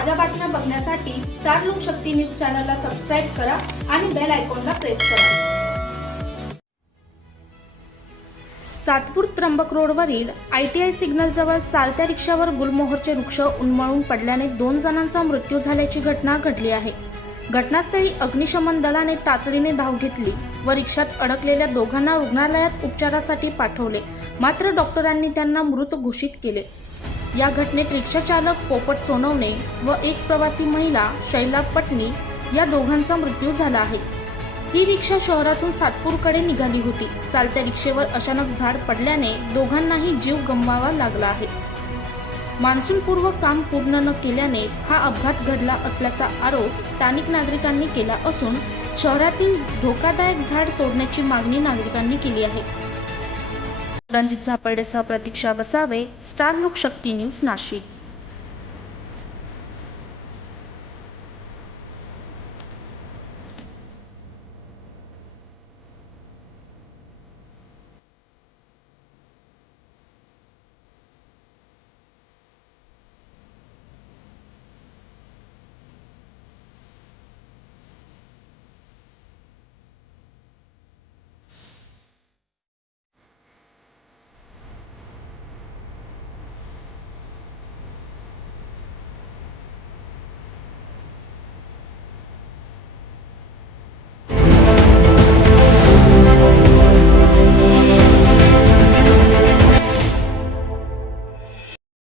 माझ्या बातम्या बघण्यासाठी स्टार लोकशक्ती न्यूज चॅनलला सबस्क्राईब करा आणि बेल आयकॉनला प्रेस करा. सातपूर त्र्यंबक रोडवरील आय टी आय सिग्नलजवळ चालत्या रिक्षावर गुलमोहरचे वृक्ष उन्मळून पडल्याने दोन जणांचा मृत्यू झाल्याची घटना घडली आहे. घटनास्थळी अग्निशमन दलाने तातडीने धाव घेतली व रिक्षात अडकलेल्या दोघांना रुग्णालयात उपचारासाठी पाठवले. मात्र डॉक्टरांनी त्यांना मृत घोषित केले. या घटनेत रिक्षा चालक पोपट सोनवणे व एक प्रवासी महिला शैला पटणी या दोघांचा मृत्यू झाला आहे. ही रिक्षा शहरातून सातपूरकडे निघाली होती. चालत्या रिक्षेवर अचानक झाड पडल्याने दोघांनाही जीव गमवावा लागला आहे. मान्सूनपूर्व काम पूर्ण न केल्याने हा अपघात घडला असल्याचा आरोप स्थानिक नागरिकांनी केला असून शहरातील धोकादायक झाड तोडण्याची मागणी नागरिकांनी केली आहे. रणजित झापर्डेसह प्रतीक्षा बसावे स्टार लोकशक्ती न्यूज नाशिक.